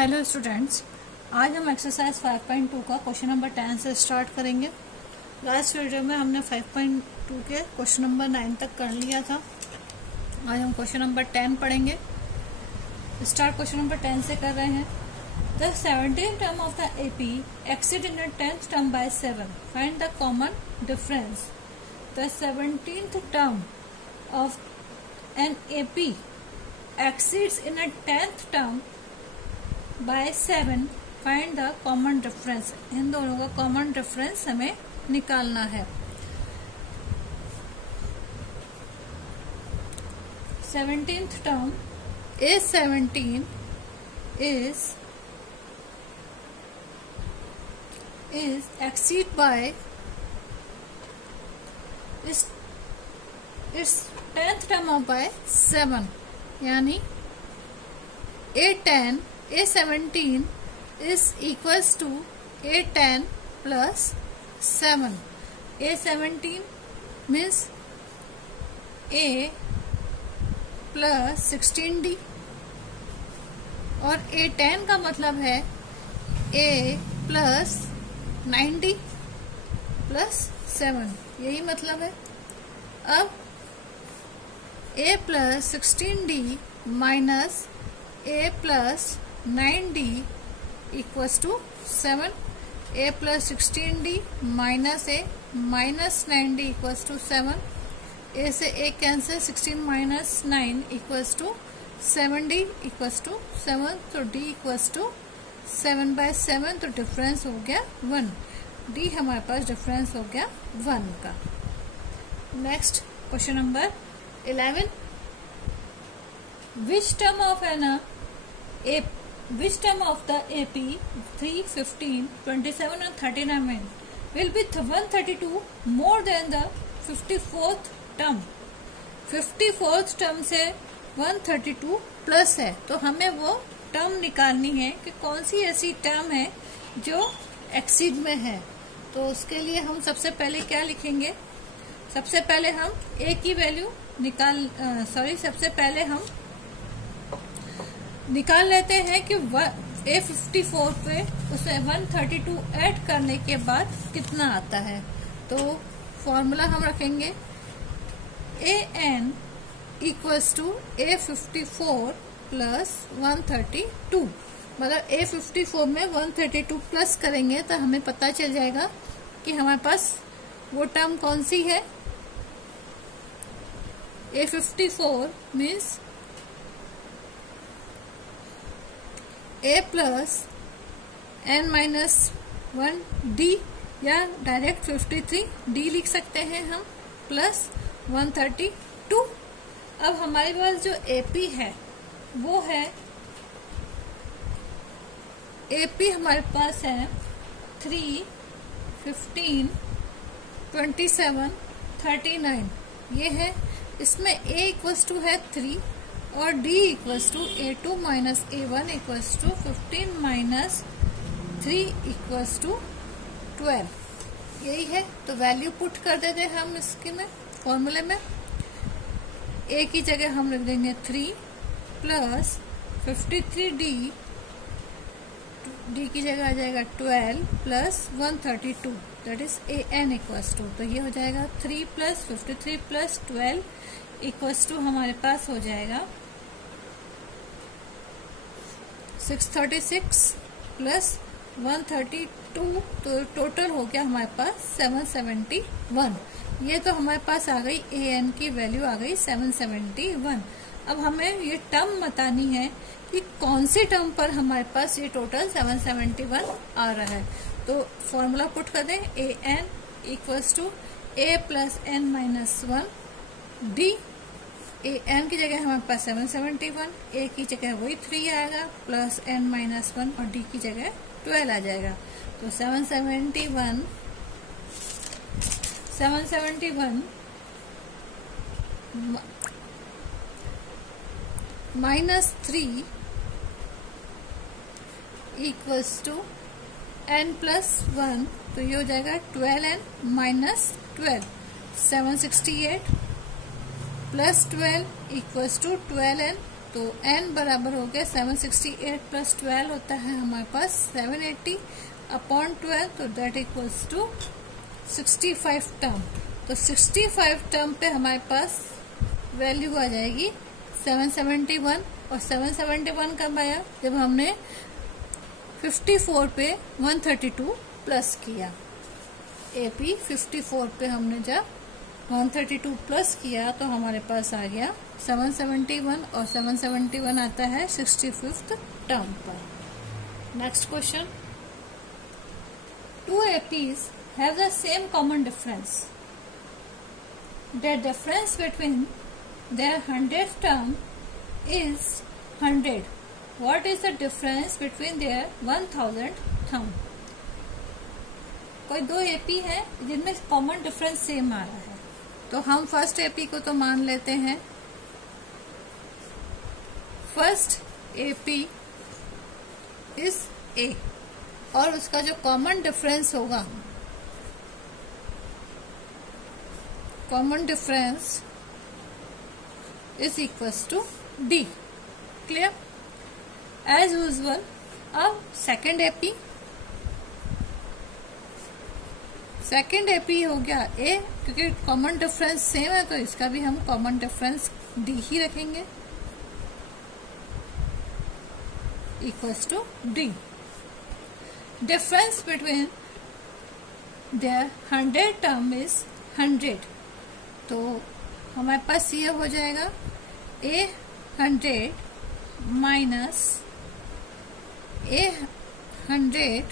Hello students, आज हम exercise 5.2 का क्वेश्चन नंबर 10 से स्टार्ट करेंगे। लास्ट वीडियो में हमने 5.2 के क्वेश्चन नंबर 9 तक कर लिया था। आज हम क्वेश्चन नंबर 10 पढ़ेंगे। स्टार्ट क्वेश्चन नंबर 10 से कर रहे हैं। The 17th term of the AP exceed in the 10th term by 7। Find the common difference. The 17th term of an AP exceeds in a 10th term by 7. Find the common difference. इन दोनों का common difference हमें निकालना है। 17th term is 17 is exceed by its 10th term of by 7, यानी A17 is equals to A10 plus 7. A17 means A plus 16D और A10 का मतलब है A plus 9D plus 7, यही मतलब है। अब A plus 16D minus A plus 9D equals to 7. A plus 16D minus A minus 9D equals to 7. A से A cancel, 16 minus 9 equals to 7D equals to 7. तो D equals to 7 by 7, तो difference हो गया 1। D हमारे पास difference हो गया 1 का। Next question number 11. Which term of the AP 3, 15, 27 and 39 will be 132 more than the 54th term? 54th term से 132 plus है, तो हमें वो टर्म निकालनी है कि कौन सी ऐसी टर्म है जो एक्सीड में है। तो उसके लिए हम सबसे पहले क्या लिखेंगे? सबसे पहले हम A की वैल्यू सबसे पहले हम निकाल लेते हैं कि A54 पे उसे 132 ऐड करने के बाद कितना आता है। तो फॉर्मूला हम रखेंगे AN equals to A54 plus 132। मतलब A54 में 132 प्लस करेंगे तो हमें पता चल जाएगा कि हमारे पास वो टर्म कौन सी है। A54 means A plus N minus 1D, या डायरेक्ट 53D लिख सकते हैं हम, प्लस 132। अब हमारे पास जो AP है वो है, AP हमारे पास है 3, 15, 27, 39, ये है। इसमें A इक्वल्स टू है 3 और D equals to A2 minus A1 equals to 15 minus 3 equals to 12, यही है। तो वैल्यू पुट कर देते हैं हम इसके में फॉर्मूले में। A की जगह हम लिख देंगे 3 प्लस 53D, D की जगह आ जाएगा 12 plus 132, that is AN equals to. तो ये हो जाएगा 3 प्लस 53 प्लस 12 इक्वल्स टू हमारे पास हो जाएगा 636 प्लस 132, तो टोटल हो गया हमारे पास 771। ये तो हमारे पास आ गई AN की वैल्यू आ गई 771। अब हमें ये टर्म बतानी है कि कौन सी टर्म पर हमारे पास ये टोटल 771 आ रहा है। तो फॉर्मूला पुट कर दें AN equals to A plus N minus 1 D। AN की जगह हमारे पास 771, A की जगह वही 3 आएगा प्लस N माइनस 1 और D की जगह 12 आ जाएगा। तो 771 minus 3 equals to N plus 1, तो ये हो जाएगा 12N minus 12, 768 plus 12 equals to 12N तो n बराबर हो गया 768 प्लस 12 होता है हमारे पास 780 अपॉन 12, तो दैट इक्वल्स टू 65 टर्म। तो 65 टर्म पे हमारे पास वैल्यू आ जाएगी 771, और 771 कब आया? जब हमने 54 पे 132 प्लस किया। AP 54 पे हमने जब 132 प्लस किया तो हमारे पास आ गया 771, और 771 आता है 65th टर्म पर। Next question, 2 APs have the same common difference. The difference between their 100th term is 100. What is the difference between their 1000th term? कोई 2 AP है जिनमें कॉमन डिफरेंस सेम आ रहा है, तो हम फर्स्ट AP को तो मान लेते हैं। फर्स्ट AP इज A, और उसका जो कॉमन डिफरेंस होगा, common difference is equals to D। Clear? As usual. अब सेकेंड AP हो गया A, क्योंकि कॉमन डिफरेंस सेम है तो इसका भी हम कॉमन डिफरेंस D ही रखेंगे, equals to D। Difference between their 100 term is 100, तो हमारे पास ये हो जाएगा A100 minus A100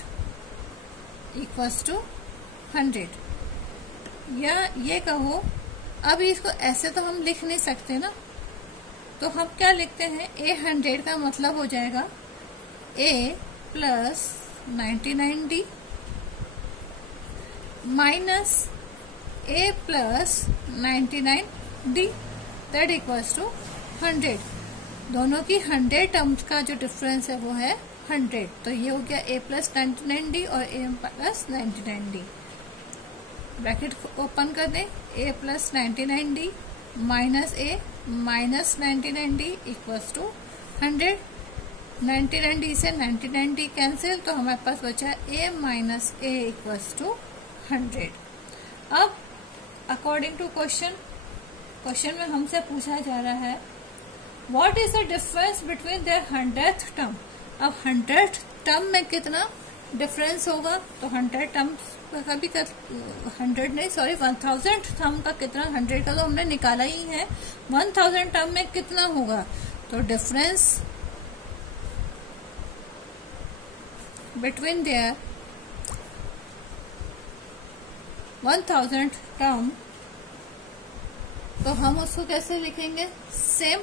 equals to 100, या ये कहो, अब इसको ऐसे तो हम लिख नहीं सकते ना, तो हम क्या लिखते हैं? A100 का मतलब हो जाएगा A plus 99D minus A plus 99D, that equals to 100। दोनों की 100 टर्म्स का जो डिफरेंस है वो है 100, तो ये हो गया A प्लस 99D और A plus 99D। Bracket open कर दें, A plus 99D minus A minus 99D equals to 100। 99D से 99D कैंसिल, तो हमारे पास बचा A minus A equals to 100। अब अकॉर्डिंग टू क्वेश्चन में हमसे पूछा जा रहा है what is the difference between there 100th term. अब 100th टर्म में कितना डिफरेंस होगा? तो 100 टर्म्स का भी 1000th टर्म का कितना? 100 का तो हमने निकाला ही है, 1000 टर्म में कितना होगा? तो difference between there 1000th term, तो हम उसको कैसे लिखेंगे? सेम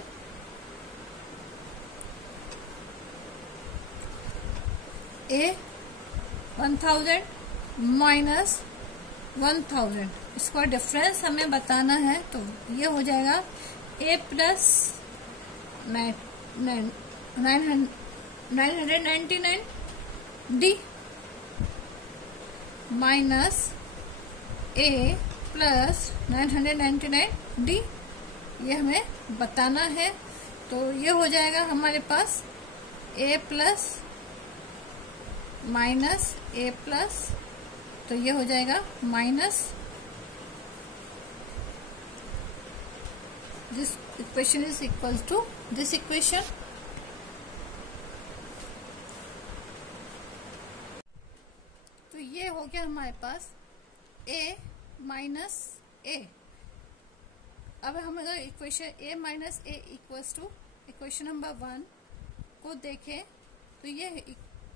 A 1000 माइनस 1000, इसका डिफरेंस हमें बताना है, तो ये हो जाएगा A plus 999D minus A plus 999D, ये हमें बताना है। तो ये हो जाएगा हमारे पास A plus minus A plus, तो ये हो जाएगा minus, this equation is equal to this equation. तो ये हो गया हमारे पास A माइनस A। अब हम अगर equation A minus A equals to equation number 1 को देखें, तो ये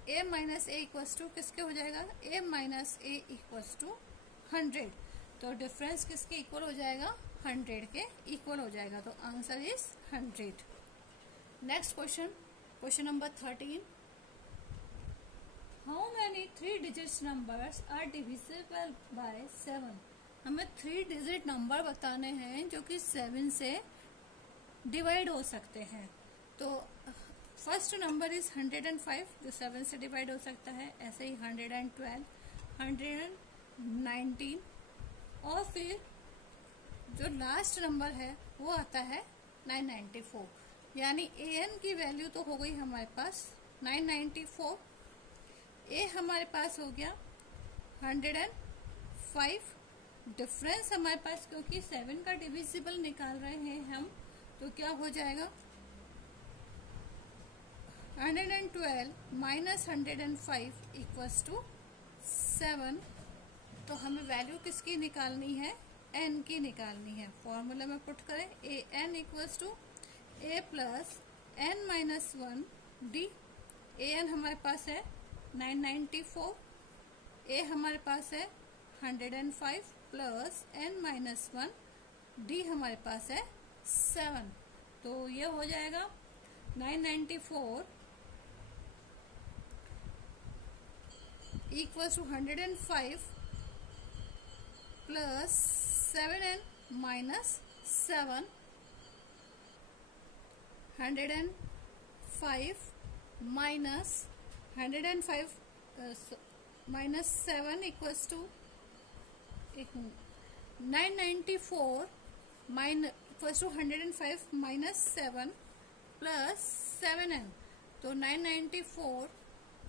A minus A equals to किसके हो जाएगा? A minus A equals to 100, तो डिफरेंस किसके इक्वल हो जाएगा? 100 के इक्वल हो जाएगा, तो answer is 100। Next question number 13, how many 3 digits numbers are divisible by 7। हमें 3 डिजिट नंबर बताने हैं जो कि 7 से डिवाइड हो सकते हैं। तो फर्स्ट नंबर इज 105, जो 7 से डिवाइड हो सकता है। ऐसे ही 112, 119, और फिर जो लास्ट नंबर है वो आता है 994। यानी ए एन की वैल्यू तो हो गई हमारे पास 994, ए हमारे पास हो गया 105, डिफरेंस हमारे पास क्योंकि 7 का डिविजिबल निकाल रहे हैं हम, तो क्या हो जाएगा 112 माइनस 105 इक्वल्स टू 7। तो हमें वैल्यू किसकी निकालनी है, एन की निकालनी है। फॉर्मूला में पुट करें, a n equals to a plus n minus 1 d. A n हमारे पास है 994, ए हमारे पास है 105 प्लस एन माइनस 1, डी हमारे पास है 7। तो ये हो जाएगा 994 equals to 105 plus 7n minus 7, 105 minus 105 minus 7 equals to 994 equals to 105 minus 7 plus 7n। तो 994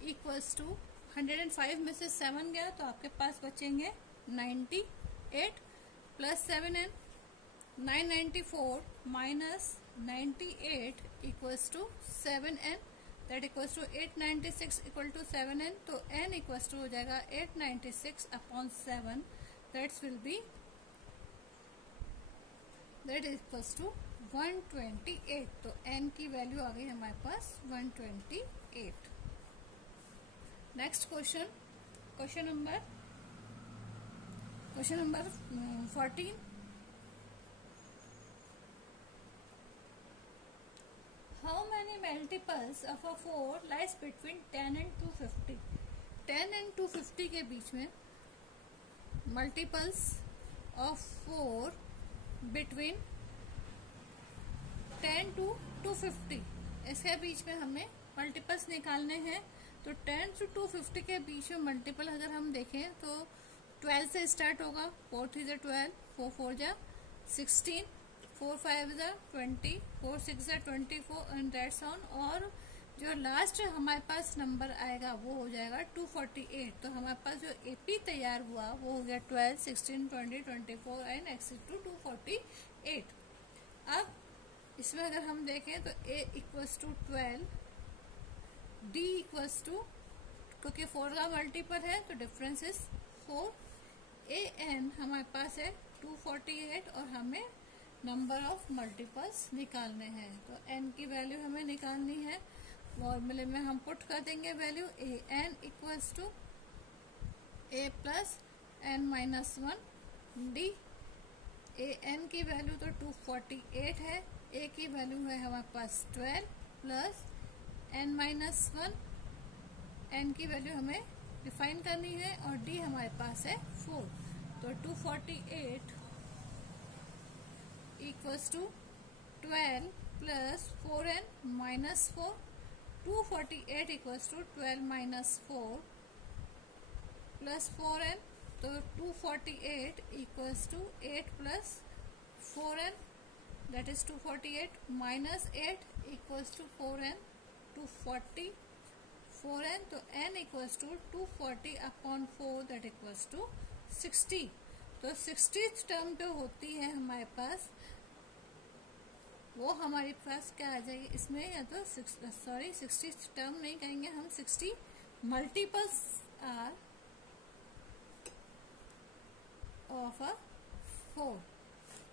इक्वल्स टू 105 में से 7 गया तो आपके पास बचेंगे 98 plus 7n। 994 minus 98 equals to 7n, that equals to 896 equal to 7n। तो n इक्वल्स टू हो जाएगा 896 upon 7, that's will be that equals to 128। तो n की वैल्यू आ गई हमारे पास 128। Next question, question number 14। How many multiples of a 4 lies between 10 and 250? 10 and 250 के बीच में multiples of 4 between 10 to 250, इसके बीच में हमें मल्टीपल्स निकालने हैं। तो 10 to 250 के बीच में मल्टीपल अगर हम देखें तो 12 से स्टार्ट होगा, 4 3 जा 12, 4 4 जा 16, 4 5 जा 20, 4 6 जा 24 एंड दैट्स ऑन। और जो लास्ट हमारे पास नंबर आएगा वो हो जाएगा 248। तो हमारे पास जो एपी तैयार हुआ वो हो गया 12, 16, 20, 24 एंड एक्सेस टू 248। अब इसमें अगर हम देखें तो a equals to 12, d equals to, क्योंकि 4 का मल्टीपल है तो डिफरेंस इज 4, a n हमारे पास है 248 और हमें नंबर ऑफ मल्टीपल्स निकालने हैं। तो n की वैल्यू हमें निकालनी है, फॉर्मूले में हम पुट कर देंगे value a n equals to a plus n minus 1 d। a n की वैल्यू तो 248 है, a की वैल्यू है हमारे पास 12 प्लस n माइनस 1, n की वैल्यू हमें डिफाइन करनी है और d हमारे पास है 4। तो 248 equals to 12 plus 4n minus 4, 248 equals to 12 minus 4 plus 4n। तो 248 equals to 8 plus 4n, that is 248 minus 8 equals to 4n, 240 4n। तो n equals to 240 upon 4, that equals to 60। तो 60th टर्म जो होती है हमारे पास वो हमारे पास क्या आ जाएगी इसमें, या तो 60th टर्म नहीं कहेंगे हम, 60 multiples are of a 4,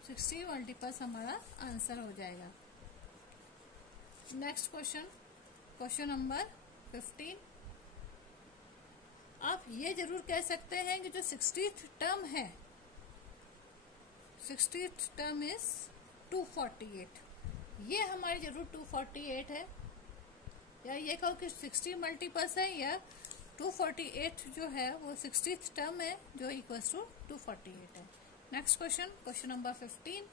60 multiples हमारा आंसर हो जाएगा। Next question, question number 15। आप ये जरूर कह सकते हैं कि जो 60th टर्म है, 60th टर्म इज 248, ये हमारी जरूर 248 है, या ये कहो कि 60 मल्टीपल्स है, या 248 जो है वो 60th टर्म है जो इक्वल्स टू 248 है। Next question, question number 15।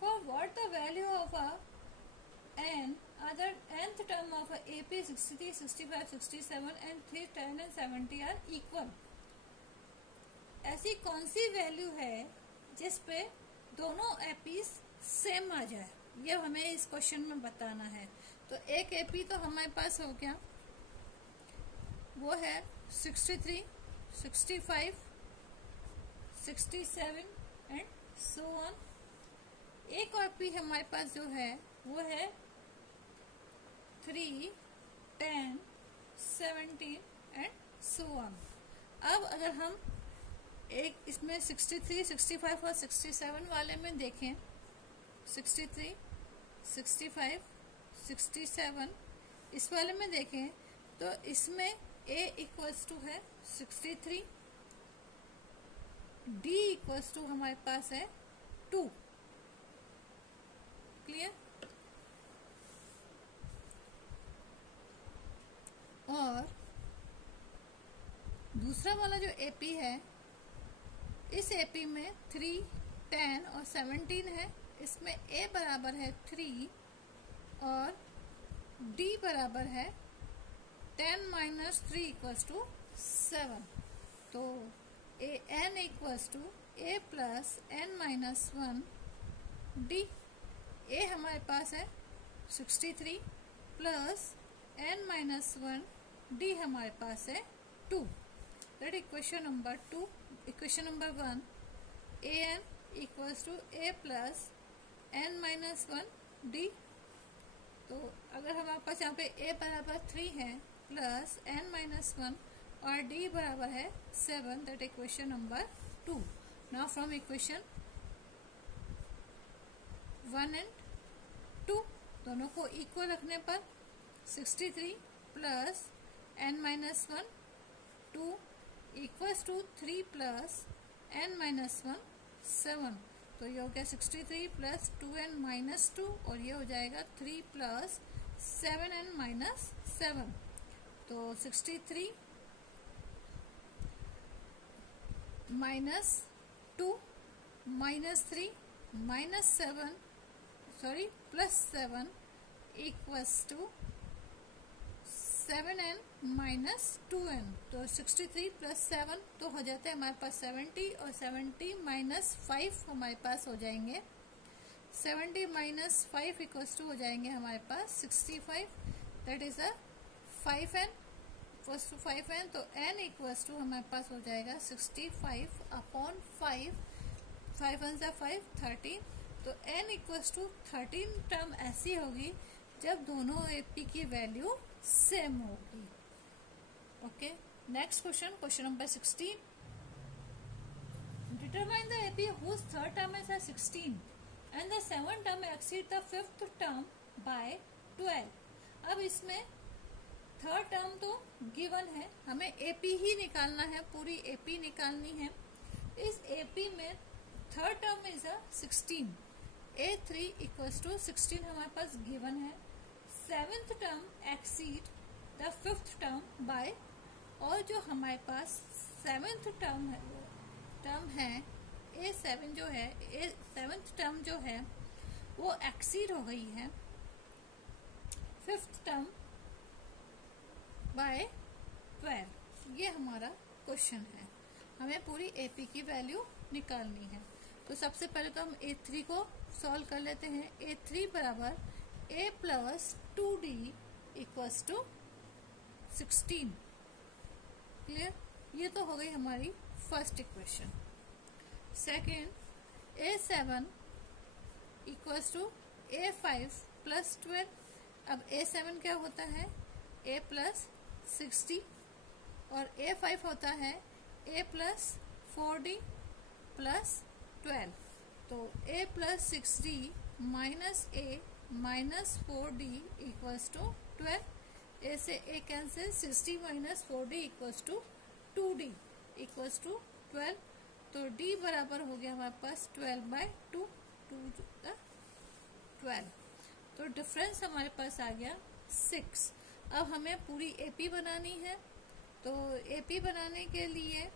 For what the value of a n other nth term of a AP 63, 65, 67 and 3, 10 and 70 are equal। ऐसी कौन सी वैल्यू है जिस पे दोनों एपीज सेम आ जाए, ये हमें इस क्वेश्चन में बताना है। तो एक एपी तो हमारे पास हो गया, वो है 63, 65, 67 एंड सो ऑन। एक एपी हमारे पास जो है वो है 3, 10, 17 एंड सो ऑन। अब अगर हम एक इसमें 63, 65 और 67 वाले में देखें, 63, 65, 67 इस वाले में देखें तो इसमें A इक्वल्स टू है 63, D इक्वल्स टू हमारे पास है 2। क्लियर? और दूसरा वाला जो एपी है, इस एपी में 3, 10 और 17 है। इसमें A बराबर है 3 और D बराबर है 10 माइनस 3 इक्वल्स टू 7। तो n equals to A plus n minus 1 D। A हमारे पास है 63 प्लस n माइनस 1, D हमारे पास है 2। That equation number 2। Equation number 1, an equals to A plus n minus 1 D। तो अगर हमारे पास यहाँ पे A बराबर 3 है प्लस n माइनस 1 और D बराबर है 7, that equation number 2। Now from equation 1 and 2 दोनों को इक्वल रखने पर 63 plus n minus 1 2 equals to 3 plus n minus 1 7। तो ये हो गया 63 प्लस 2n माइनस 2 और ये हो जाएगा 3 प्लस 7n माइनस 7। तो 63 minus 2 minus 3 minus 7 sorry plus 7 equals to 7n minus 2n। तो 63 प्लस 7 तो हो जाता है हमारे पास 70 और 70 माइनस 5 हमारे पास हो जाएंगे 70 माइनस 5 इक्वल्स टू हो जाएंगे हमारे पास 65। That is a 5n equals to 5n। तो n इक्वल्स टू हमारे पास हो जाएगा 65 अपॉन 5, 5 वन जा 5 13। तो n इक्वल्स टू 13 टर्म ऐसी होगी जब दोनों एपी की वैल्यू सेम होगी। Okay, next question, question number 16। Determine the AP whose third term is 16 and the seventh term exceed the fifth term by 12। अब इसमें थर्ड टर्म तो गिवन है, हमें एपी ही निकालना है, पूरी एपी निकालनी है। इस एपी में third term is 16, A3 equals to 16 हमारे पास गिवन है। Seventh term exceed the fifth term by, और जो हमारे पास सेवेंथ टर्म है A7 जो है, सेवेंथ टर्म जो है वो एक्सीड हो गई है फिफ्थ टर्म बाय 12। ये हमारा क्वेश्चन है, हमें पूरी एपी की वैल्यू निकालनी है। तो सबसे पहले तो हम A3 को सॉल्व कर लेते हैं। A3 बराबर A plus 2D equals to 16। Clear? ये तो हो गई हमारी first equation. Second, A7 equals to A5 plus 12। अब A7 क्या होता है? A प्लस 60 और A5 होता है A प्लस 4D प्लस 12। तो A plus 6D minus A minus 4D equals to 12। A से A cancel, 60 minus 4D equals to 2D equals to 12। तो D बराबर हो गया हमारे पास 12/2, 12। तो डिफरेंस हमारे पास आ गया 6। अब हमें पूरी एपी बनानी है। तो एपी बनाने के लिए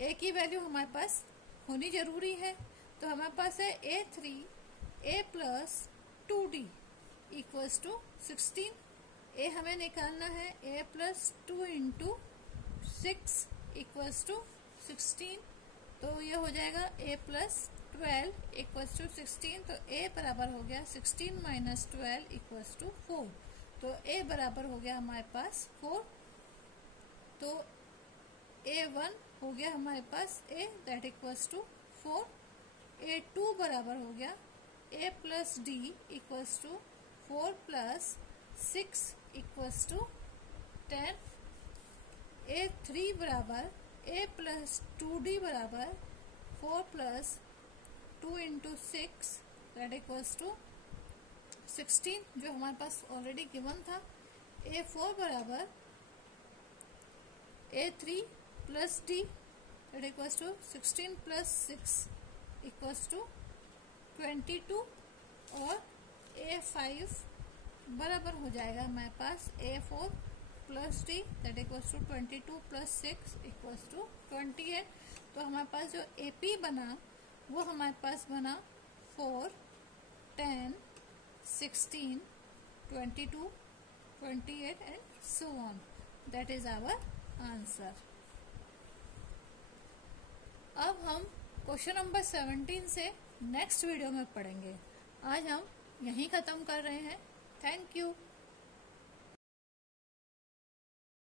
ए की वैल्यू हमारे पास होनी जरूरी है। तो हमारे पास है A3 A plus 2D equals to 16। A हमें निकालना है A plus 2 into 6 equals to 16। तो ये हो जाएगा a प्लस 12 इक्वल्स टू 16। तो a बराबर हो गया 16 माइनस 12 इक्वल्स टू 4। तो a बराबर हो गया हमारे पास 4। तो a1 हो गया हमारे पास a that equals to 4। a2 बराबर हो गया a plus d equals to 4 plus 6 equals to 10। a3 बराबर a प्लस 2d बराबर 4 plus 2 into 6 that equals to 16 जो हमारे पास ऑलरेडी गिवन था। a4 बराबर a3 plus d that equals to 16 plus 6 equals to 22। और a5 बराबर हो जाएगा हमारे पास a4 plus d that equals to 22 plus 6 equals to 28। तो हमारे पास जो AP बना वो हमारे पास बना 4, 10, 16, 22, 28 and so on. That is our answer. अब हम क्वेश्चन नंबर 17 से नेक्स्ट वीडियो में पढ़ेंगे। आज हम यहीं खत्म कर रहे हैं। Thank you.